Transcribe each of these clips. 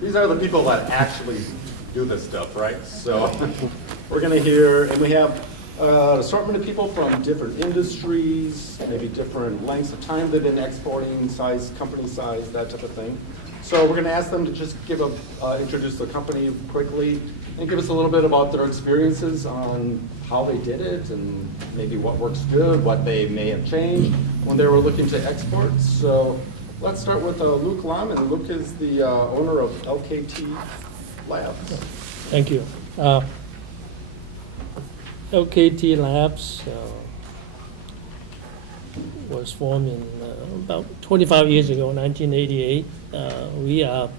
These are the people that actually do this stuff, right? So we're going to hear, and we have an assortment of people from different industries, maybe different lengths of time they've been exporting, size, company size, that type of thing. So we're going to ask them to just introduce the company quickly and give us a little bit about their experiences on how they did it and maybe what works good, what they may have changed when they were looking to export. So let's start with Luke Lam, and Luke is the owner of LKT Labs. Thank you. LKT Labs was formed in about 25 years ago, 1988. We are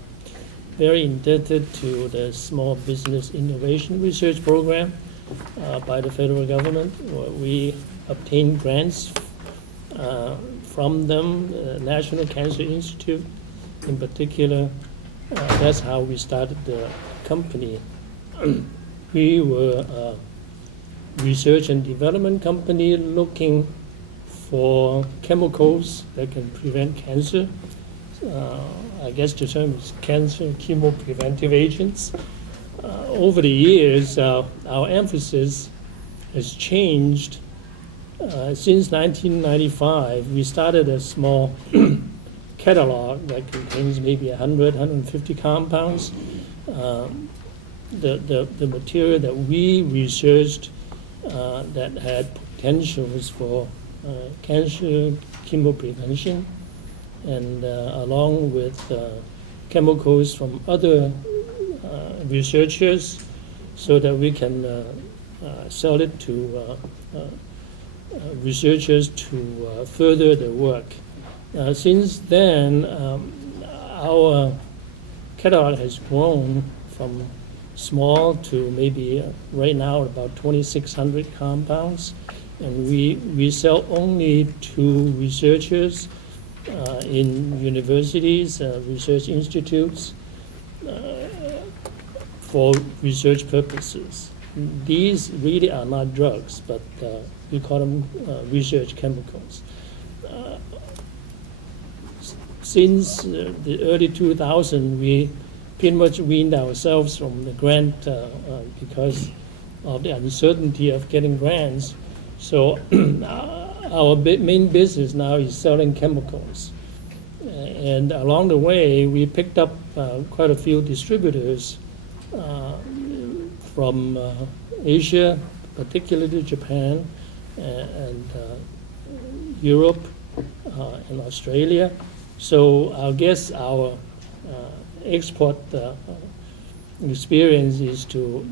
very indebted to the Small Business Innovation Research Program by the federal government. We obtain grants from them, National Cancer Institute in particular. That's how we started the company. We were a research and development company looking for chemicals that can prevent cancer. I guess the term is cancer chemopreventive agents. Over the years, our emphasis has changed. Since 1995, we started a small catalog that contains maybe 100, 150 compounds. The material that we researched that had potentials for cancer chemoprevention, and along with chemicals from other researchers, so that we can sell it to researchers to further their work. Since then, our catalog has grown from small to maybe right now about 2,600 compounds, and we sell only to researchers in universities, research institutes, for research purposes. These really are not drugs, but we call them research chemicals. Since the early 2000s, we pretty much weaned ourselves from the grant because of the uncertainty of getting grants. So our main business now is selling chemicals. And along the way, we picked up quite a few distributors from Asia, particularly Japan, and Europe, and Australia. So I guess our export experience is to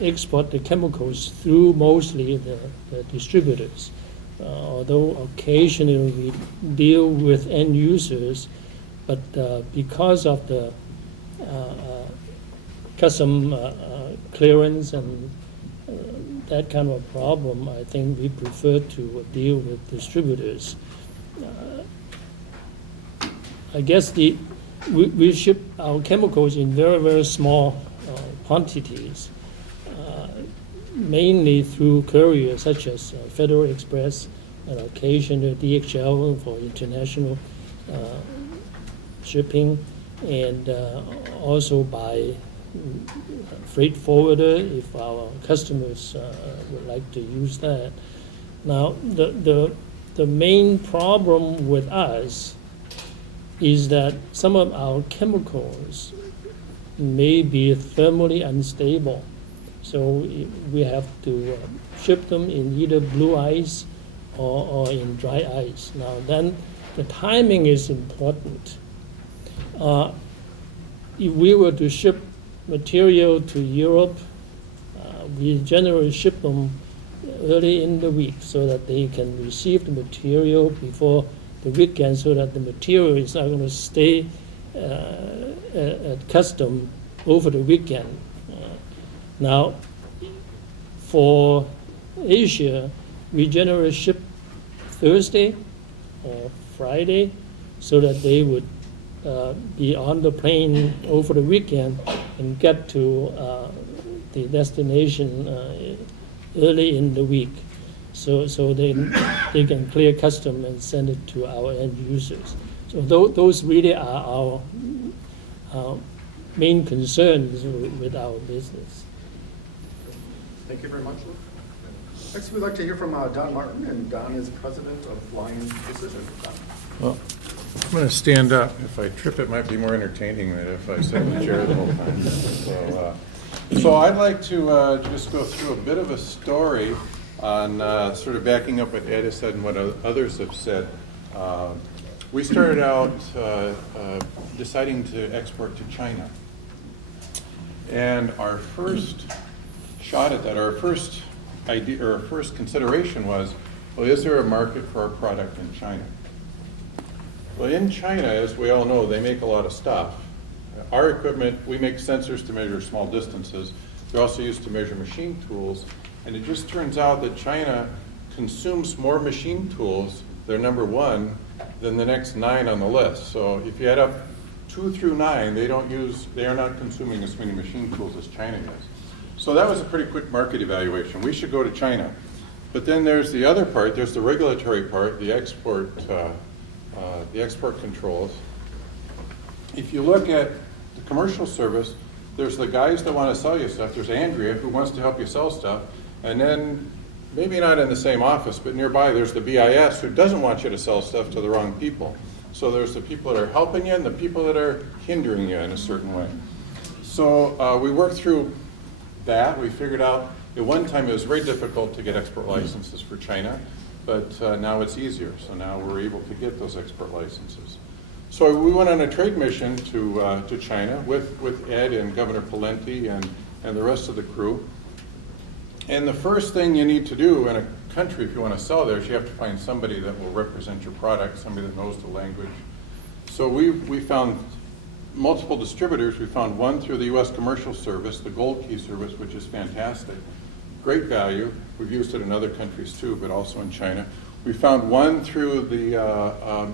export the chemicals through mostly the distributors. Although occasionally we deal with end users, but because of the custom clearance and that kind of a problem, I think we prefer to deal with distributors. I guess we ship our chemicals in very, very small quantities, mainly through couriers such as Federal Express and occasionally DHL for international shipping, and also by freight forwarder if our customers would like to use that. Now, the main problem with us is that some of our chemicals may be thermally unstable. So we have to ship them in either blue ice or in dry ice. Now then, the timing is important. If we were to ship material to Europe, we generally ship them early in the week so that they can receive the material before the weekend, so that the material is not going to stay at custom over the weekend. Now, for Asia, we generally ship Thursday or Friday so that they would be on the plane over the weekend and get to the destination early in the week. So they can clear custom and send it to our end users. So those really are our main concerns with our business. Thank you very much, Luke. Next, we'd like to hear from Don Martin, and Don is president of Flying Precision. Don. Well, I'm going to stand up. If I trip, it might be more entertaining than if I sit in the chair the whole time. So I'd like to just go through a bit of a story on sort of backing up what Ed has said and what others have said. We started out deciding to export to China. And our first shot at that, our first idea, or our first consideration was, well, is there a market for our product in China? Well, in China, as we all know, they make a lot of stuff. Our equipment, we make sensors to measure small distances. They're also used to measure machine tools. And it just turns out that China consumes more machine tools, they're number one, than the next 9 on the list. So if you add up 2 through 9, they are not consuming as many machine tools as China is. So that was a pretty quick market evaluation. We should go to China. But then there's the other part, there's the regulatory part, the export controls. If you look at the commercial service, there's the guys that want to sell you stuff. There's Andrea, who wants to help you sell stuff. And then, maybe not in the same office, but nearby there's the BIS, who doesn't want you to sell stuff to the wrong people. So there's the people that are helping you and the people that are hindering you in a certain way. So we worked through that. We figured out at one time it was very difficult to get export licenses for China, but now it's easier. So now we're able to get those export licenses. So we went on a trade mission to China with Ed and Governor Palenti and the rest of the crew. And the first thing you need to do in a country, if you want to sell there, is you have to find somebody that will represent your product, somebody that knows the language. So we found multiple distributors. We found one through the U.S. Commercial Service, the Gold Key service, which is fantastic. Great value. We've used it in other countries too, but also in China. We found one through the,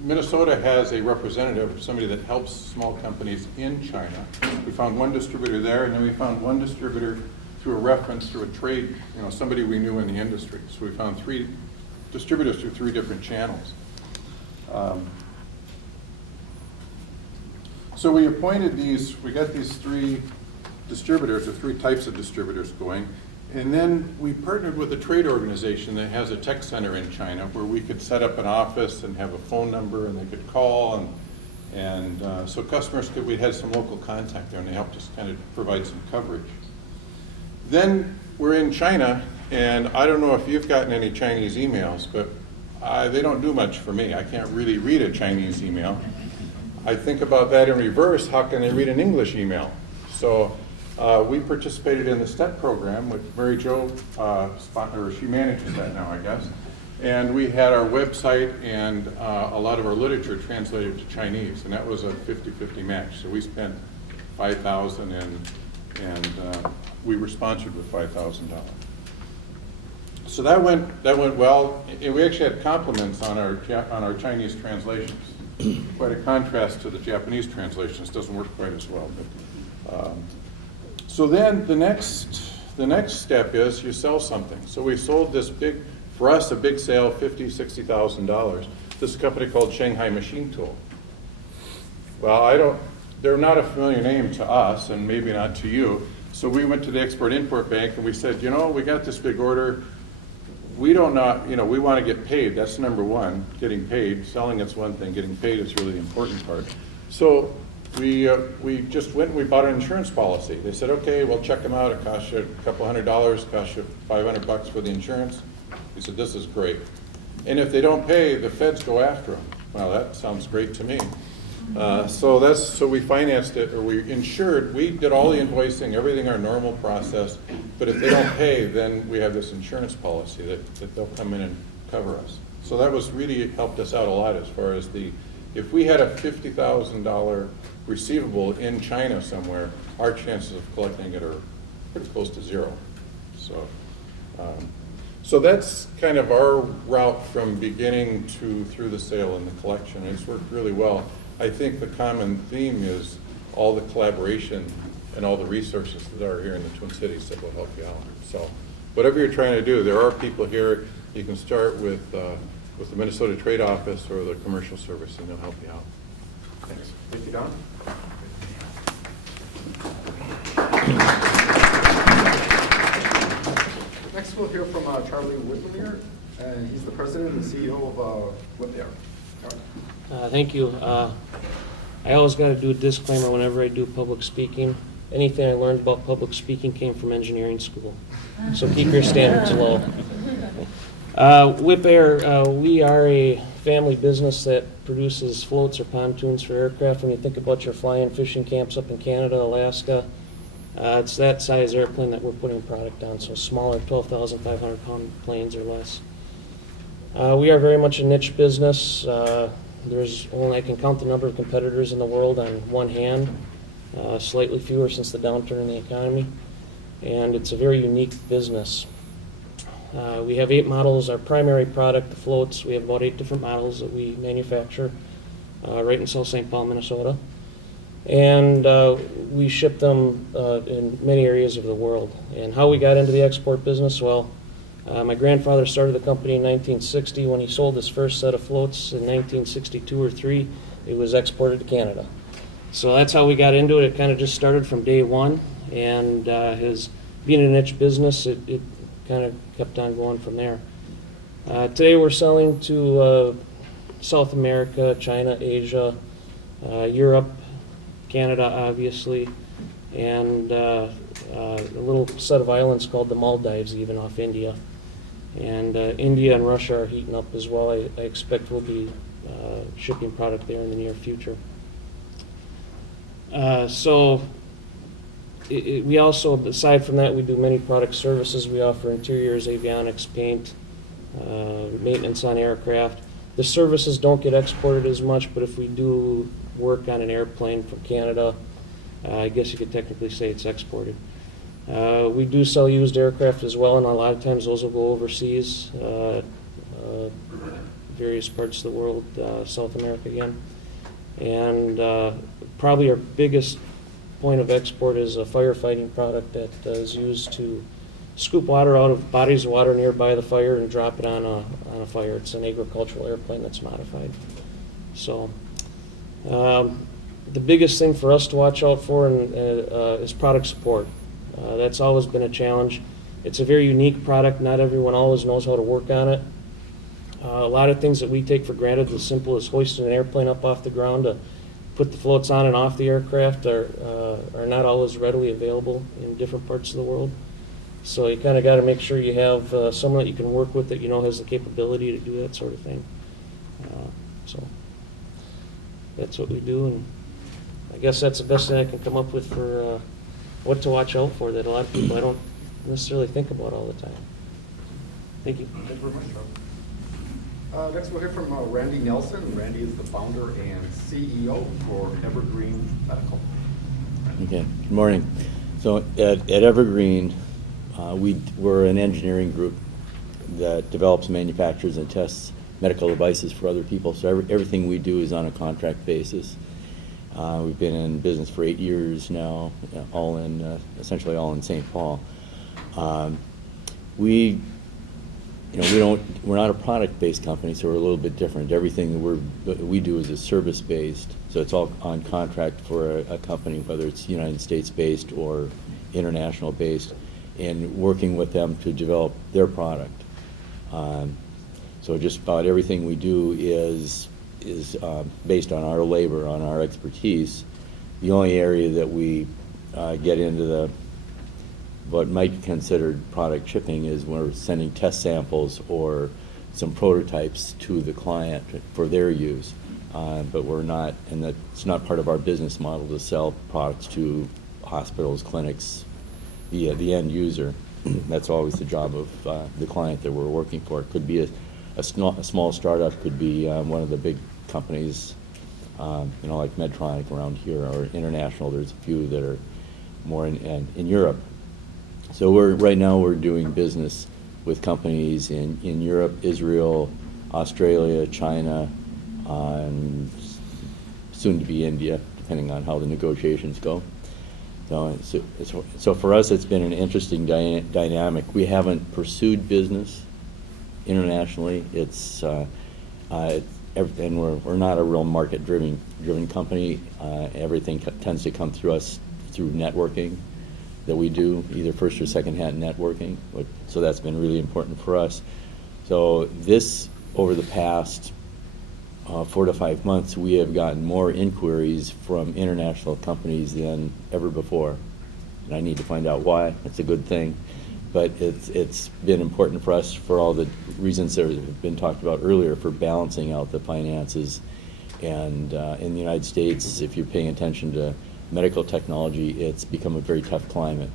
Minnesota has a representative, somebody that helps small companies in China. We found one distributor there, and then we found one distributor through a reference through a trade, somebody we knew in the industry. So we found 3 distributors through 3 different channels. So we appointed we got these 3 distributors, or 3 types of distributors going, and then we partnered with a trade organization that has a tech center in China where we could set up an office and have a phone number and they could call, and so customers we had some local contact there and they helped us kind of provide some coverage. Then we're in China, and I don't know if you've gotten any Chinese emails, but they don't do much for me. I can't really read a Chinese email. I think about that in reverse. How can they read an English email? So we participated in the STEP program, which Mary Jo, she manages that now, I guess. And we had our website and a lot of our literature translated to Chinese, and that was a 50-50 match. So we spent $5,000, and we were sponsored with $5,000. So that went well, and we actually had compliments on our Chinese translations. Quite a contrast to the Japanese translations. Doesn't work quite as well. But, so then the next step is you sell something. So we sold this big, for us, a big sale, $50,000, $60,000. This is a company called Shanghai Machine Tool. Well, they're not a familiar name to us, and maybe not to you. So we went to the Export-Import Bank and we said, we got this big order. We don't know, we want to get paid. That's number one, getting paid. Selling is one thing, getting paid is really the important part. So we just went and we bought an insurance policy. They said, okay, we'll check them out. It costs you a couple $100, costs you $500 for the insurance. We said, this is great. And if they don't pay, the feds go after them. Well, that sounds great to me. So we financed it, or we insured. We did all the invoicing, everything our normal process. But if they don't pay, then we have this insurance policy that they'll come in and cover us. So that was really helped us out a lot as far as if we had a $50,000 receivable in China somewhere, our chances of collecting it are pretty close to 0. So that's kind of our route from beginning through the sale and the collection. It's worked really well. I think the common theme is all the collaboration and all the resources that are here in the Twin Cities that will help you out. So whatever you're trying to do, there are people here. You can start with the Minnesota Trade Office or the Commercial Service, and they'll help you out. Thanks. Thank you, Don. we'll hear from Charlie Whitmere, and he's the president and CEO of WhipAir. Charlie. Thank you. I always got to do a disclaimer whenever I do public speaking. Anything I learned about public speaking came from engineering school, so keep your standards low. WhipAir, we are a family business that produces floats or pontoons for aircraft. When you think about your flying fishing camps up in Canada, Alaska, it's that size airplane that we're putting product on, so smaller, 12,500 pound planes or less. We are very much a niche business. There's only, I can count the number of competitors in the world on one hand, slightly fewer since the downturn in the economy, and it's a very unique business. We have 8 models. Our primary product, the floats, we have about 8 different models that we manufacture right in South St. Paul, Minnesota. And we ship them in many areas of the world. And how we got into the export business, well, my grandfather started the company in 1960. When he sold his first set of floats in 1962 or 3, it was exported to Canada. So that's how we got into it. It kind of just started from day one. And being a niche business, it kind of kept on going from there. Today we're selling to South America, China, Asia, Europe, Canada obviously, and a little set of islands called the Maldives even off India. And India and Russia are heating up as well. I expect we'll be shipping product there in the near future. We also, aside from that, we do many product services. We offer interiors, avionics, paint, maintenance on aircraft. The services don't get exported as much, but if we do work on an airplane from Canada, I guess you could technically say it's exported. We do sell used aircraft as well, and a lot of times those will go overseas, various parts of the world, South America again. And probably our biggest point of export is a firefighting product that is used to scoop water out of bodies of water nearby the fire and drop it on a fire. It's an agricultural airplane that's modified. So the biggest thing for us to watch out for is product support. That's always been a challenge. It's a very unique product. Not everyone always knows how to work on it. A lot of things that we take for granted, as simple as hoisting an airplane up off the ground to put the floats on and off the aircraft, are not always readily available in different parts of the world. So you kind of got to make sure you have someone that you can work with that you know has the capability to do that sort of thing. So that's what we do, and I guess that's the best thing I can come up with for what to watch out for that a lot of people I don't necessarily think about all the time. Thank you. Thank you very much, Charlie. Next, we'll hear from Randy Nelson. Randy is the founder and CEO for Evergreen Medical. Okay, good morning. So at Evergreen, we're an engineering group that develops, manufactures, and tests medical devices for other people. So everything we do is on a contract basis. We've been in business for 8 years now, essentially all in St. Paul. We're not a product-based company, so we're a little bit different. Everything that we do is a service-based, so it's all on contract for a company, whether it's United States-based or international-based, and working with them to develop their product. So just about everything we do is based on our labor, on our expertise. The only area that we get into what might be considered product shipping is when we're sending test samples or some prototypes to the client for their use. But we're not, and that's not part of our business model to sell products to hospitals, clinics, the end user. That's always the job of the client that we're working for. It could be a small startup, could be one of the big companies, like Medtronic around here, or international. There's a few that are more in Europe. So right now we're doing business with companies in Europe, Israel, Australia, China, and soon to be India, depending on how the negotiations go. So for us, it's been an interesting dynamic. We haven't pursued business internationally. And we're not a real market-driven company. Everything tends to come through us through networking. that we do, either first or second-hand networking. So that's been really important for us. So this, over the past 4 to 5 months, we have gotten more inquiries from international companies than ever before. And I need to find out why. It's a good thing. But it's been important for us for all the reasons that have been talked about earlier, for balancing out the finances. And in the United States, if you're paying attention to medical technology, it's become a very tough climate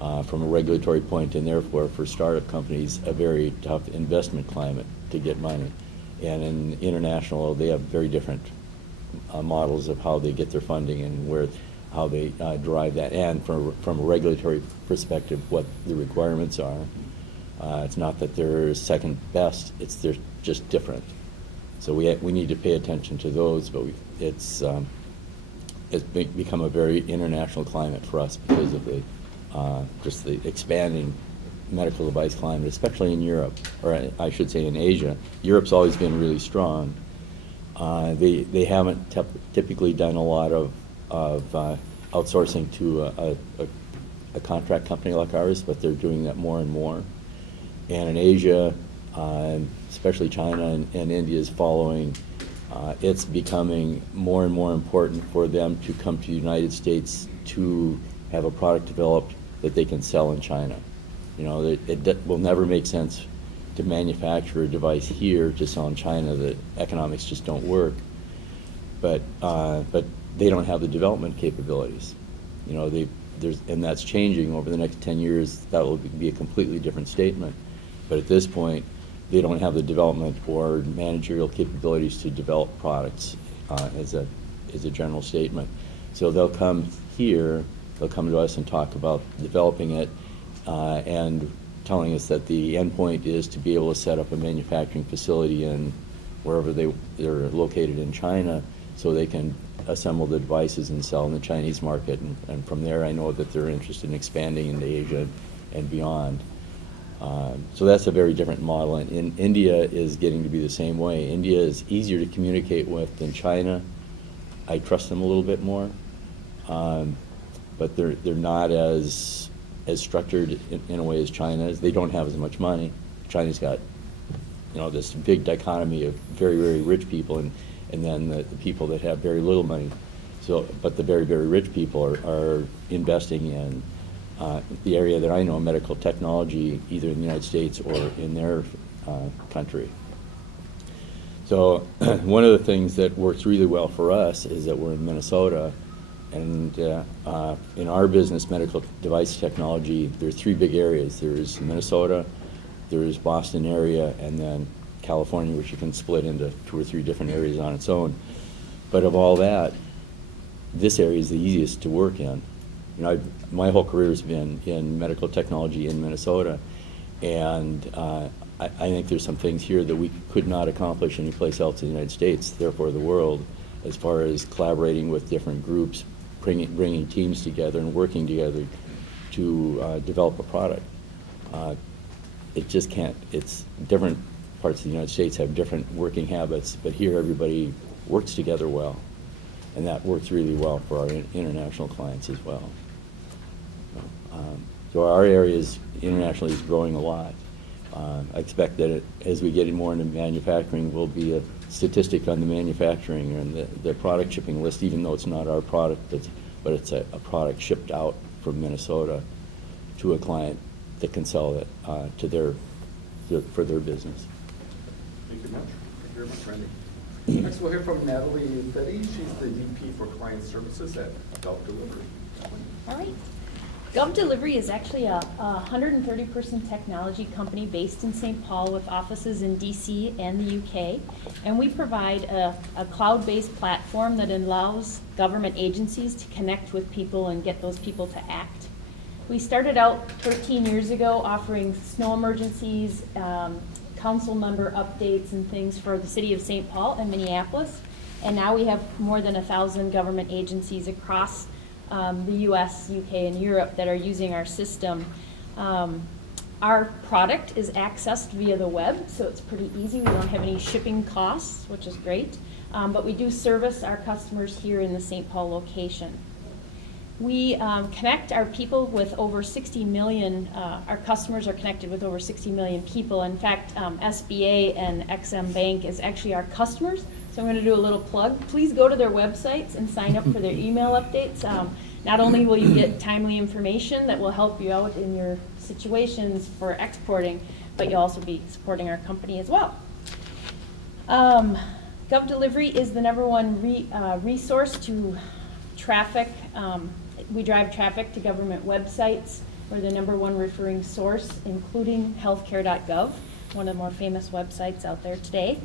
from a regulatory point, and therefore for startup companies, a very tough investment climate to get money. And in international, they have very different models of how they get their funding and how they derive that, and from a regulatory perspective, what the requirements are. It's not that they're second best; they're just different. So we need to pay attention to those, but it's become a very international climate for us because of just the expanding medical device climate, especially in Europe, or I should say in Asia. Europe's always been really strong. They haven't typically done a lot of outsourcing to a contract company like ours, but they're doing that more and more. And in Asia, especially China and India is following, it's becoming more and more important for them to come to the United States to have a product developed that they can sell in China. You know, it will never make sense to manufacture a device here to sell in China. The economics just don't work. But they don't have the development capabilities. You know, and that's changing over the next 10 years. That will be a completely different statement. But at this point, they don't have the development or managerial capabilities to develop products as a general statement. So they'll come here, they'll come to us and talk about developing it and telling us that the end point is to be able to set up a manufacturing facility in wherever they're located in China, so they can assemble the devices and sell in the Chinese market. And from there, I know that they're interested in expanding into Asia and beyond. So that's a very different model. And India is getting to be the same way. India is easier to communicate with than China. I trust them a little bit more, but they're not as structured in a way as China is. They don't have as much money. China's got, this big dichotomy of very, very rich people and then the people that have very little money. So, but the very, very rich people are investing in the area that I know, medical technology, either in the United States or in their country. So one of the things that works really well for us is that we're in Minnesota, and in our business, medical device technology, there's 3 big areas. There's Minnesota, there's Boston area, and then California, which you can split into 2 or 3 different areas on its own. But of all that, this area is the easiest to work in. My whole career has been in medical technology in Minnesota, and I think there's some things here that we could not accomplish anyplace else in the United States, therefore the world, as far as collaborating with different groups, bringing teams together and working together to develop a product. It just can't. It's different parts of the United States have different working habits, but here everybody works together well, and that works really well for our international clients as well. So our areas internationally is growing a lot. I expect that as we get more into manufacturing, will be a statistic on the manufacturing and the product shipping list, even though it's not our product, but it's a product shipped out from Minnesota to a client that can sell it for their business. Thank you much. Thank you very much, Randy. Next, we'll hear from Natalie Fetty. She's the VP for Client Services at GovDelivery. All right. GovDelivery is actually a 130-person technology company based in St. Paul with offices in DC and the UK. And we provide a cloud-based platform that allows government agencies to connect with people and get those people to act. We started out 13 years ago offering snow emergencies, council member updates and things for the city of St. Paul and Minneapolis. And now we have more than 1,000 government agencies across the US, UK, and Europe that are using our system. Our product is accessed via the web, so it's pretty easy. We don't have any shipping costs, which is great. But we do service our customers here in the St. Paul location. We connect our people with over 60 million, our customers are connected with over 60 million people. In fact, SBA and XM Bank is actually our customers. So I'm going to do a little plug. Please go to their websites and sign up for their email updates. Not only will you get timely information that will help you out in your situations for exporting, but you'll also be supporting our company as well. GovDelivery is the #1 resource to traffic. We drive traffic to government websites. We're the #1 referring source, including healthcare.gov, one of the more famous websites out there today.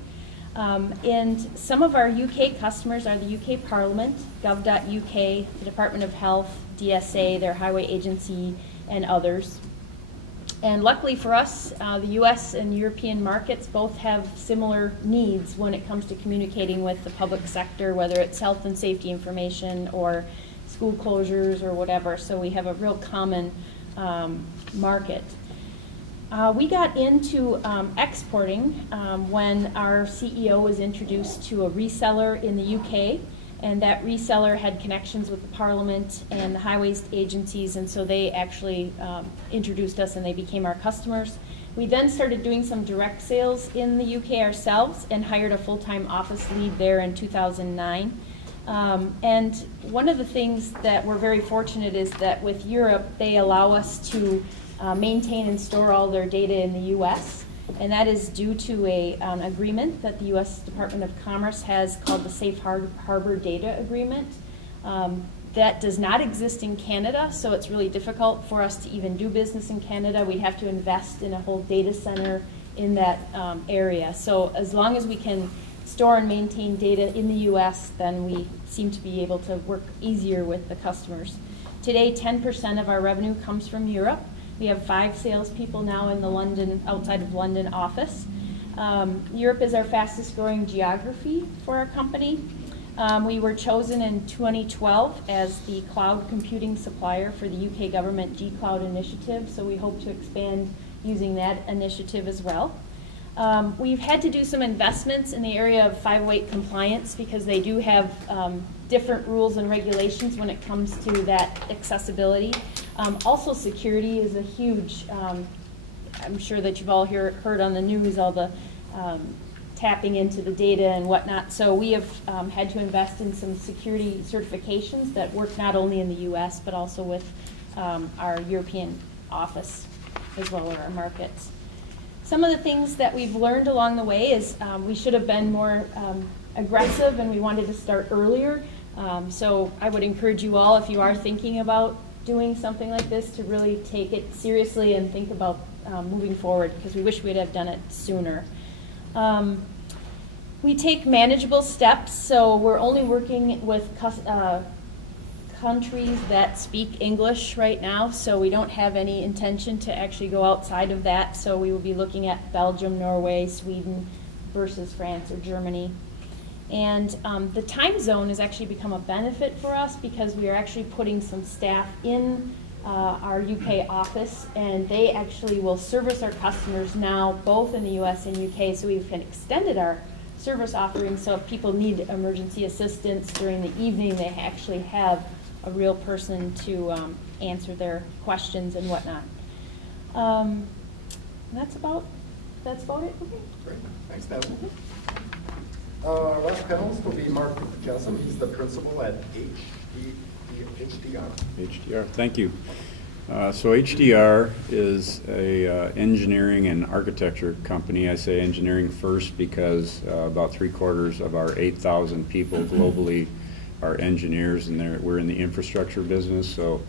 And some of our UK customers are the UK Parliament, gov.uk, the Department of Health, DSA, their highway agency, and others. And luckily for us, the US and European markets both have similar needs when it comes to communicating with the public sector, whether it's health and safety information or school closures or whatever. So we have a real common market. We got into exporting when our CEO was introduced to a reseller in the UK, and that reseller had connections with the Parliament and the highways agencies, and so they actually introduced us and they became our customers. We then started doing some direct sales in the UK ourselves and hired a full-time office lead there in 2009. And one of the things that we're very fortunate is that with Europe, they allow us to maintain and store all their data in the US, and that is due to an agreement that the US Department of Commerce has called the Safe Harbor Data Agreement. That does not exist in Canada, so it's really difficult for us to even do business in Canada. We have to invest in a whole data center in that area. So as long as we can store and maintain data in the US, then we seem to be able to work easier with the customers. Today, 10% of our revenue comes from Europe. We have 5 salespeople now in the outside of London office. Europe is our fastest growing geography for our company. We were chosen in 2012 as the cloud computing supplier for the UK government G-Cloud initiative, so we hope to expand using that initiative as well. We've had to do some investments in the area of 508 compliance because they do have different rules and regulations when it comes to that accessibility. Also, security is a huge, I'm sure that you've all heard on the news, all the tapping into the data and whatnot. So we have had to invest in some security certifications that work not only in the US, but also with our European office as well as our markets. Some of the things that we've learned along the way is we should have been more aggressive and we wanted to start earlier. So I would encourage you all, if you are thinking about doing something like this, to really take it seriously and think about moving forward, because we wish we'd have done it sooner. We take manageable steps, so we're only working with countries that speak English right now, so we don't have any intention to actually go outside of that. So we will be looking at Belgium, Norway, Sweden versus France or Germany. And the time zone has actually become a benefit for us because we are actually putting some staff in our UK office, and they actually will service our customers now both in the US and UK, so we've extended our service offerings, so if people need emergency assistance during the evening, they actually have a real person to answer their questions and whatnot. And that's about it. Okay. Great, thanks, Natalie. Our last panelist will be Mark Johnson. He's the principal at HDR. HDR, thank you. So HDR is a engineering and architecture company. I say engineering first because about 3/4 of our 8,000 people globally are engineers, and we're in the infrastructure business, so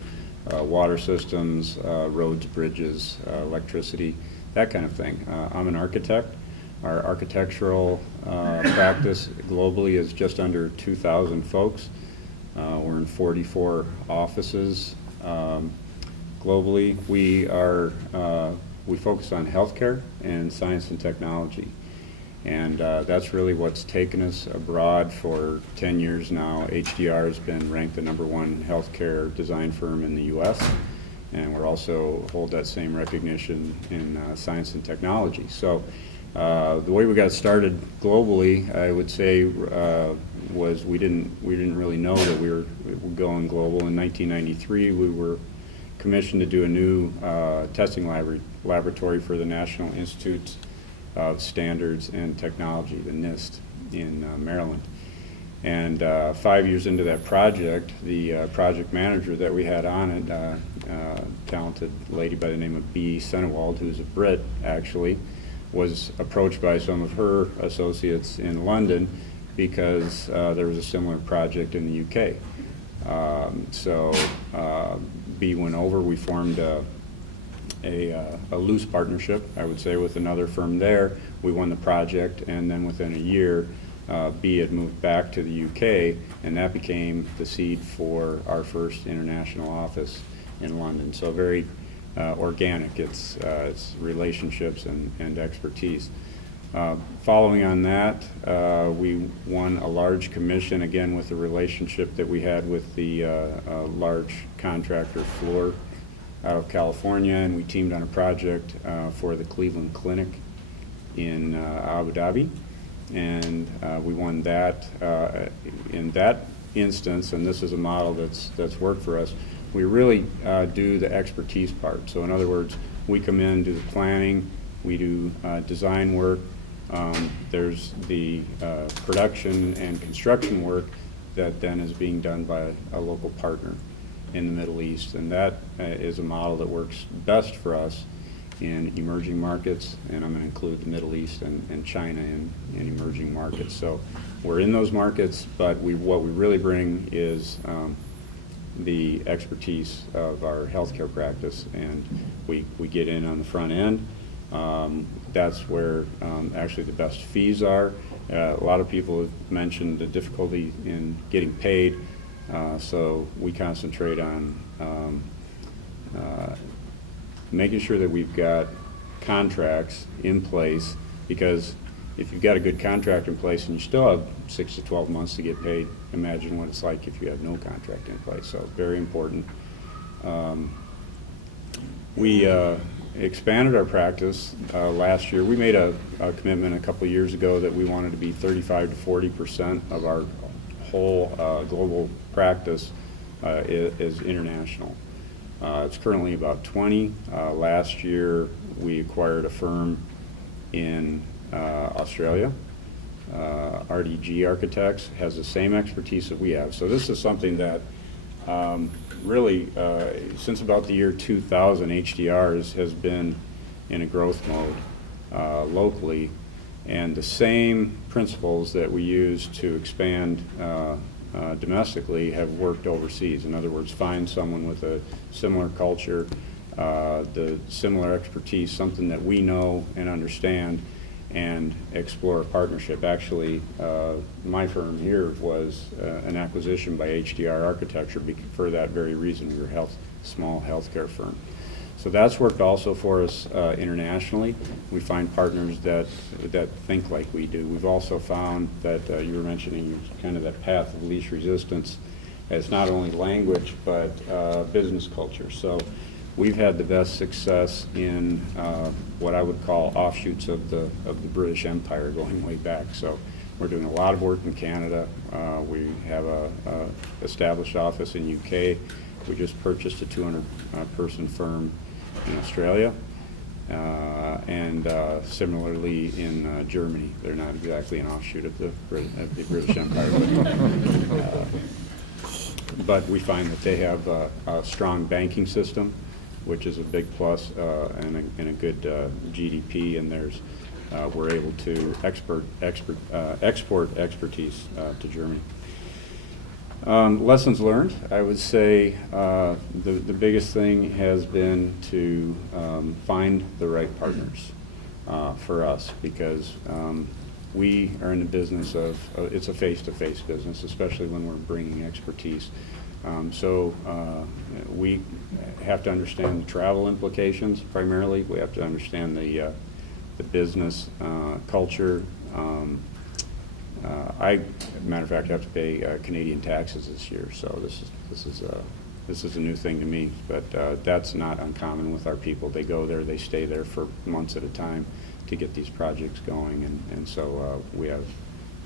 water systems, roads, bridges, electricity, that kind of thing. I'm an architect. Our architectural practice globally is just under 2,000 folks. We're in 44 offices globally. We focus on healthcare and science and technology, and that's really what's taken us abroad for 10 years now. HDR has been ranked the #1 healthcare design firm in the U.S., and we're also hold that same recognition in science and technology. So The way we got started globally, I would say, was we didn't really know that we were going global. In 1993, we were commissioned to do a new testing laboratory for the National Institute of Standards and Technology, the NIST, in Maryland. And 5 years into that project, the project manager that we had on it, talented lady by the name of B. Senewald, who's a Brit actually, was approached by some of her associates in London because there was a similar project in the UK. So B went over, we formed a loose partnership, I would say, with another firm there. We won the project, and then within a year, B had moved back to the UK, and that became the seed for our first international office in London. So very organic. It's relationships and expertise. Following on that, we won a large commission, again with the relationship that we had with the large contractor Fluor out of California, and we teamed on a project for the Cleveland Clinic in Abu Dhabi, and we won that. In that instance, and this is a model that's worked for us, we really do the expertise part. So in other words, we come in, do the planning, we do design work, there's the production and construction work that then is being done by a local partner in the Middle East, and that is a model that works best for us in emerging markets, and I'm going to include the Middle East and China in emerging markets. So we're in those markets, but what we really bring is the expertise of our healthcare practice, and we get in on the front end. That's where actually the best fees are. A lot of people have mentioned the difficulty in getting paid, so we concentrate on making sure that we've got contracts in place, because if you've got a good contract in place and you still have 6 to 12 months to get paid, imagine what it's like if you have no contract in place. So very important. We expanded our practice last year. We made a commitment a couple of years ago that we wanted to be 35 to 40% of our whole global practice is international. It's currently about 20. Last year we acquired a firm in Australia. RDG Architects has the same expertise that we have. So this is something that really, since about the year 2000, HDR has been in a growth mode locally, and the same principles that we use to expand domestically have worked overseas. In other words, find someone with a similar culture, the similar expertise, something that we know and understand, and explore a partnership. Actually, my firm here was an acquisition by HDR Architecture for that very reason. We were a small healthcare firm. So that's worked also for us internationally. We find partners that think like we do. We've also found that you were mentioning kind of that path of least resistance as not only language but business culture. So we've had the best success in what I would call offshoots of the British Empire going way back. So we're doing a lot of work in Canada. We have a established office in UK. We just purchased a 200-person firm in Australia, and similarly in Germany. They're not exactly an offshoot of the British Empire, but we find that they have a strong banking system, which is a big plus, and a good GDP, and we're able to export expertise to Germany. Lessons learned, I would say the biggest thing has been to find the right partners for us, because we are in the business of, it's a face-to-face business, especially when we're bringing expertise. So we have to understand the travel implications primarily. We have to understand the business culture. Matter of fact, I have to pay Canadian taxes this year, so this is a new thing to me. But that's not uncommon with our people. They go there, they stay there for months at a time to get these projects going, and so we have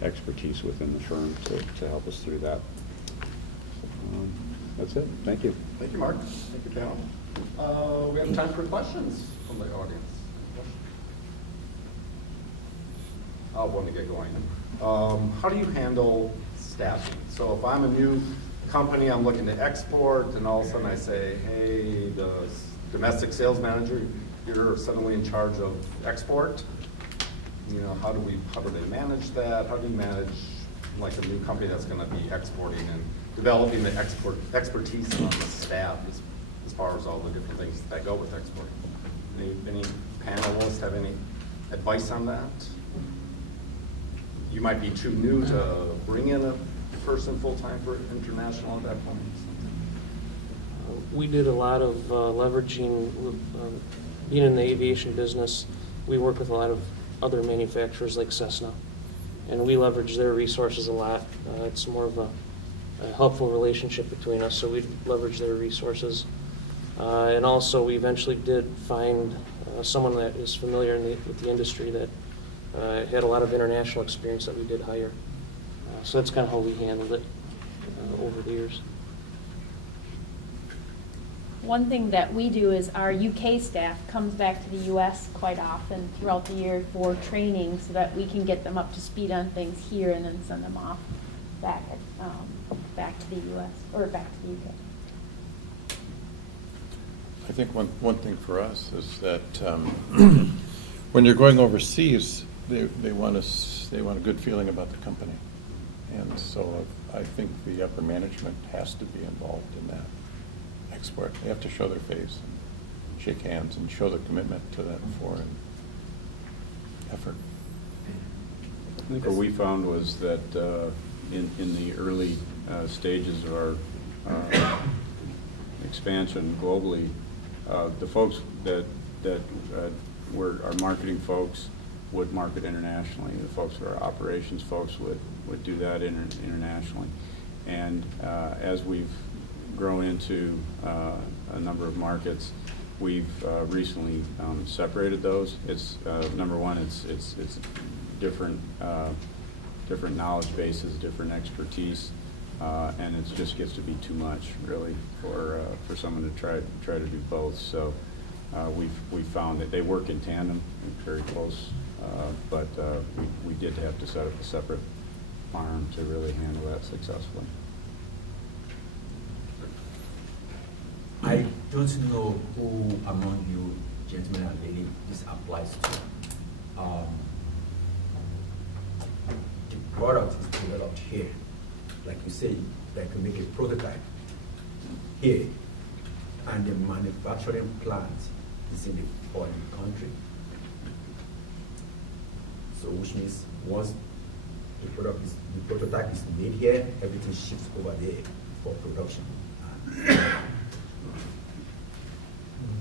expertise within the firm to help us through that. That's it. Thank you. Thank you, Mark. Thank you, panel. We have time for questions from the audience. I'll want to get going. How do you handle staffing? So if I'm a new company, I'm looking to export, and all of a sudden I say, hey, the domestic sales manager, you're suddenly in charge of export. You know, how do they manage that? How do you manage like a new company that's going to be exporting and developing the expertise on the staff as far as all the different things that go with exporting? Any panelists have any advice on that? You might be too new to bring in a person full-time for international at that point. We did a lot of leveraging, being in the aviation business, we work with a lot of other manufacturers like Cessna, and we leverage their resources a lot. It's more of a helpful relationship between us, so we leverage their resources. And also, we eventually did find someone that is familiar with the industry that had a lot of international experience that we did hire. So that's kind of how we handled it over the years. One thing that we do is our UK staff comes back to the US quite often throughout the year for training so that we can get them up to speed on things here and then send them off back to the US or back to the UK. I think one thing for us is that when you're going overseas, they want a good feeling about the company. And so I think the upper management has to be involved in that export. They have to show their face and shake hands and show their commitment to that foreign effort. I think what we found was that in the early stages of our expansion globally, the folks that were our marketing folks would market internationally. The folks who are operations folks would do that internationally. And as we've grown into a number of markets, we've recently separated those. It's number one, it's different knowledge bases, different expertise, and it just gets to be too much really for someone to try to do both. So we've found that they work in tandem and very close, but we did have to set up a separate farm to really handle that successfully. I don't know who among you gentlemen and ladies this applies to. The product is developed here. Like you say, like you make a prototype here, and the manufacturing plant is in the foreign country. So which means once the prototype is made here, everything shifts over there for production.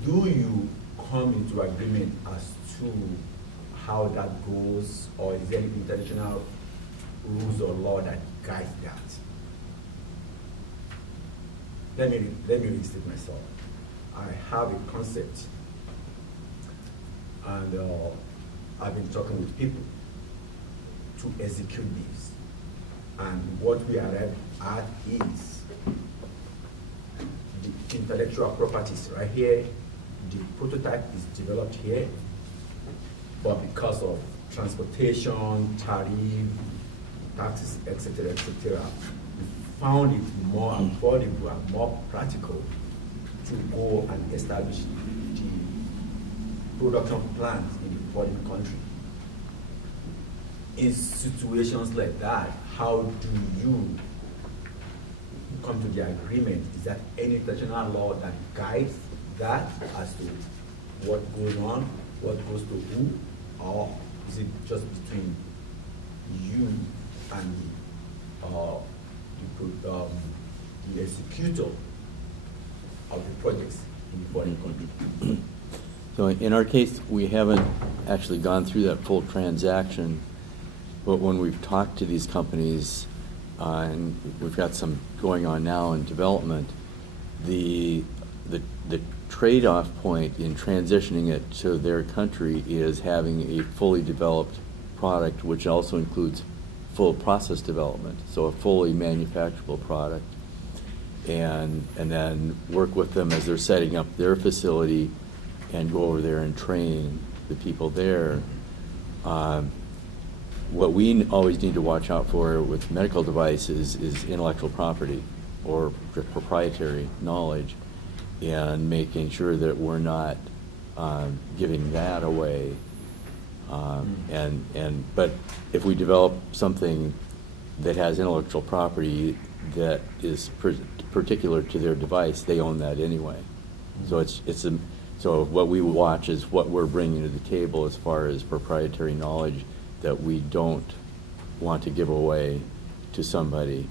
Do you come into agreement as to how that goes, or is there any international rules or law that guide that? Let me restate myself. I have a concept, and I've been talking with people to execute this. And what we arrive at is the intellectual properties right here. The prototype is developed here, but because of transportation, tariff, taxes, etc., we found it more affordable and more practical to go and establish the production plant in the foreign country. In situations like that, how do you come to the agreement? Is that any international law that guides that as to what goes on, what goes to who, or is it just between you and the executor of the projects in the foreign country? So in our case, we haven't actually gone through that full transaction, but when we've talked to these companies, and we've got some going on now in development, the trade-off point in transitioning it to their country is having a fully developed product, which also includes full process development, so a fully manufacturable product. And then work with them as they're setting up their facility and go over there and train the people there. What we always need to watch out for with medical devices is intellectual property or proprietary knowledge, and making sure that we're not giving that away. But if we develop something that has intellectual property that is particular to their device, they own that anyway. So so what we watch is what we're bringing to the table as far as proprietary knowledge that we don't want to give away to somebody.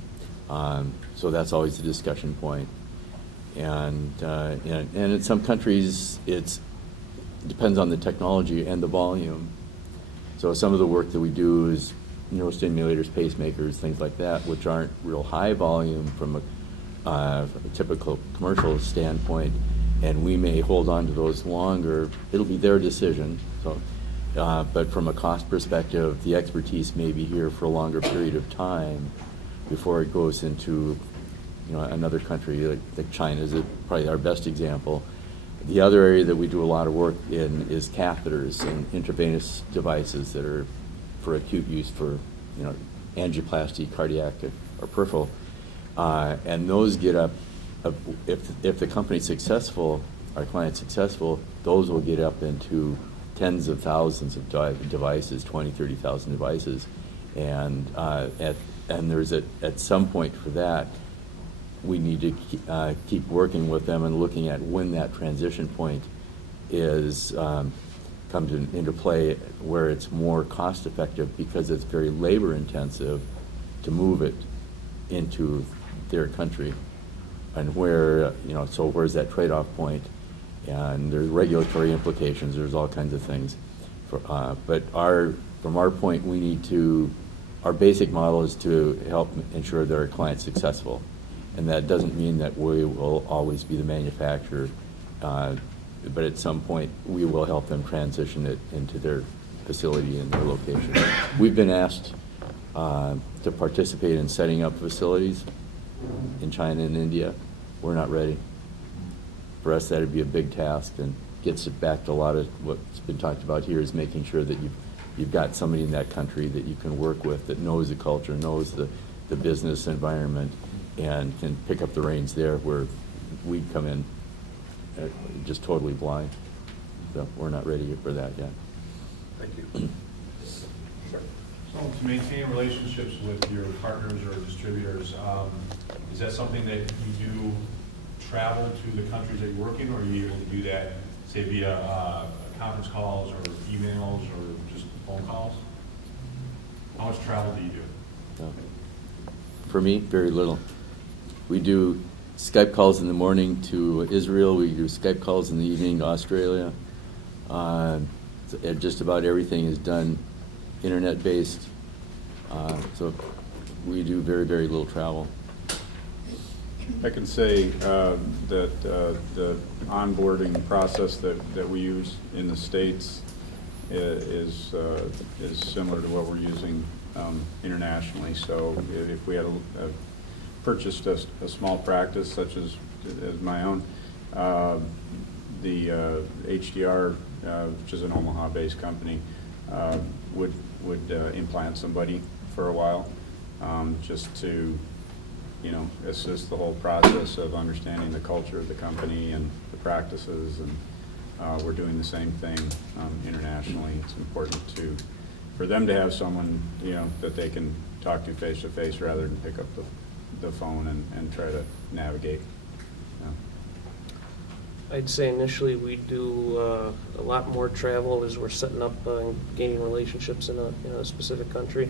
So that's always the discussion point. And in some countries, it depends on the technology and the volume. So some of the work that we do is neurostimulators, pacemakers, things like that, which aren't real high volume from a typical commercial standpoint, and we may hold on to those longer. It'll be their decision. So, but from a cost perspective, the expertise may be here for a longer period of time before it goes into another country. Like China is probably our best example. The other area that we do a lot of work in is catheters and intravenous devices that are for acute use for angioplasty, cardiac, or peripheral. And those get up, if the company's successful, our client's successful, those will get up into tens of thousands of devices, 20, 30,000 devices. And there's at some point for that, we need to keep working with them and looking at when that transition point is comes into play, where it's more cost effective because it's very labor intensive to move it into their country, and where so where's that trade-off point? And there's regulatory implications. There's all kinds of things. But from our point, we need to. Our basic model is to help ensure that our client's successful. And that doesn't mean that we will always be the manufacturer, but at some point we will help them transition it into their facility and their location. We've been asked to participate in setting up facilities in China and India. We're not ready. For us, that would be a big task, and gets it back to a lot of what's been talked about here, is making sure that you've got somebody in that country that you can work with, that knows the culture, knows the business environment, and can pick up the reins there, where we'd come in just totally blind. So we're not ready for that yet. Thank you. So to maintain relationships with your partners or distributors, is that something that you do travel to the countries that you're working, or are you able to do that, say, via conference calls or emails or just phone calls? How much travel do you do? For me, very little. We do Skype calls in the morning to Israel. We do Skype calls in the evening to Australia. Just about everything is done internet-based. So we do very, very little travel. I can say that the onboarding process that we use in the States is similar to what we're using internationally. So if we had purchased a small practice such as my own, the HDR, which is an Omaha-based company, would implant somebody for a while, just to assist the whole process of understanding the culture of the company and the practices, and we're doing the same thing internationally. It's important for them to have someone that they can talk to face rather than pick up the phone and try to navigate. I'd say initially we do a lot more travel as we're setting up and gaining relationships in a specific country.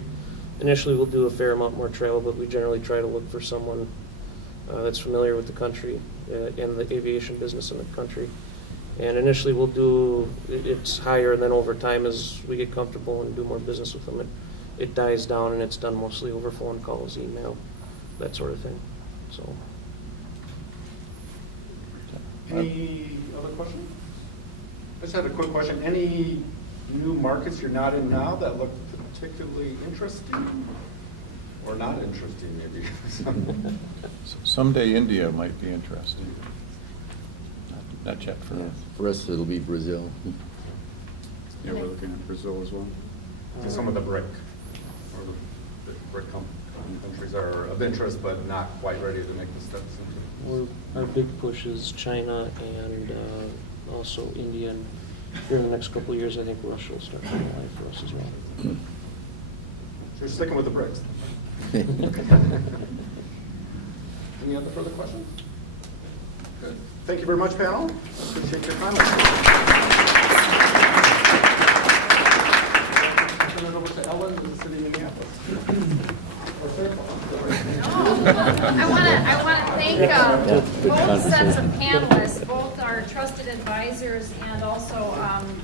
Initially we'll do a fair amount more travel, but we generally try to look for someone that's familiar with the country and the aviation business in the country. And initially we'll do, it's higher, and then over time as we get comfortable and do more business with them, it dies down, and it's done mostly over phone calls, email, that sort of thing. So. Any Other question? I just had a quick question. Any new markets you're not in now that look particularly interesting? Or not interesting, maybe? Someday India might be interesting. Not yet for Yeah, us. for us, it'll be Brazil. Yeah, we're looking at Brazil as well. So some of the BRIC, or the BRIC countries are of interest, but not quite ready to make the steps into. Our big push is China and also India. And here in the next couple of years, I think Russia will start coming alive for us as well. So you're sticking with the BRICS. Any other further questions? Good. Thank you very much, panel. Appreciate your time. Turn it over to Ellen in the city of Minneapolis. I want to thank both sets of panelists, both our trusted advisors and also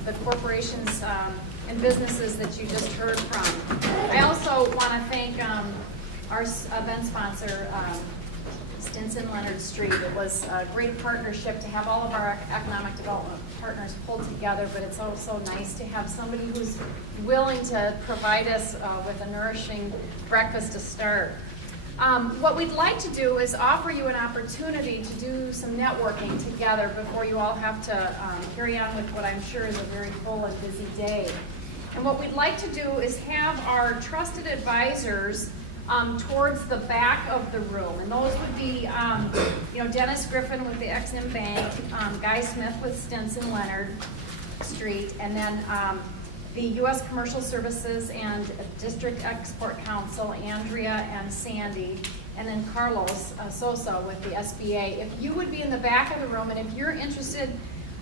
the corporations and businesses that you just heard from. I also want to thank our event sponsor, Stinson Leonard Street. It was a great partnership to have all of our economic development partners pulled together, but it's also nice to have somebody who's willing to provide us with a nourishing breakfast to start. What we'd like to do is offer you an opportunity to do some networking together before you all have to carry on with what I'm sure is a very full and busy day. And what we'd like to do is have our trusted advisors towards the back of the room. And those would be Dennis Griffin with the Ex-Im Bank, Guy Smith with Stinson Leonard Street, and then the U.S. Commercial Services and District Export Council, Andrea and Sandy, and then Carlos Sosa with the SBA. If you would be in the back of the room, and if you're interested,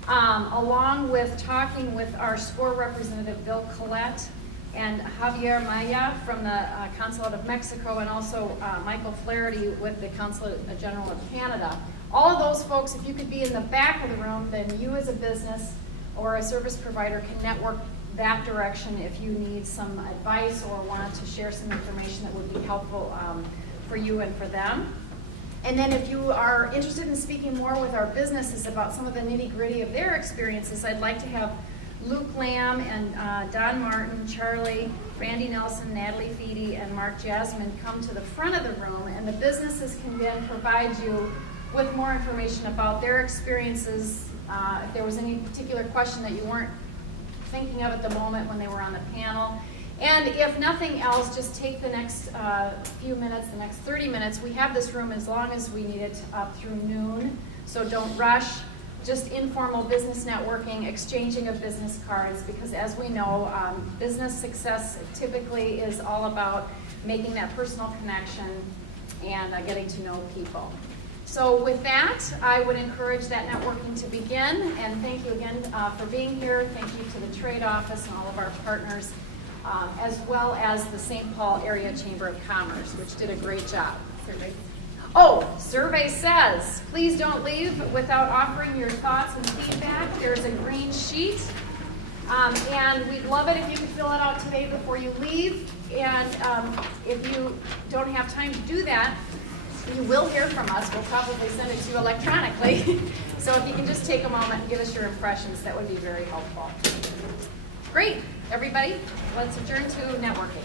along with talking with our SCORE representative, Bill Collette, and Javier Maya from the Consulate of Mexico, and also Michael Flaherty with the Consulate General of Canada. All of those folks, if you could be in the back of the room, then you as a business or a service provider can network that direction if you need some advice or want to share some information that would be helpful for you and for them. And then if you are interested in speaking more with our businesses about some of the nitty-gritty of their experiences, I'd like to have Luke Lamb and Don Martin, Charlie, Randy Nelson, Natalie Feedy, and Mark Jasmine come to the front of the room, and the businesses can then provide you with more information about their experiences. If there was any particular question that you weren't thinking of at the moment when they were on the panel. And if nothing else, just take the next few minutes, the next 30 minutes. We have this room as long as we need it up through noon, so don't rush. Just informal business networking, exchanging of business cards, because as we know, business success typically is all about making that personal connection and getting to know people. So with that, I would encourage that networking to begin, and thank you again for being here. Thank you to the Trade Office and all of our partners, as well as the St. Paul Area Chamber of Commerce, which did a great job. Survey says, please don't leave without offering your thoughts and feedback. There's a green sheet, and we'd love it if you could fill it out today before you leave. And if you don't have time to do that, you will hear from us. We'll probably send it to you electronically. So if you can just take a moment and give us your impressions, that would be very helpful. Great, everybody, let's adjourn to networking.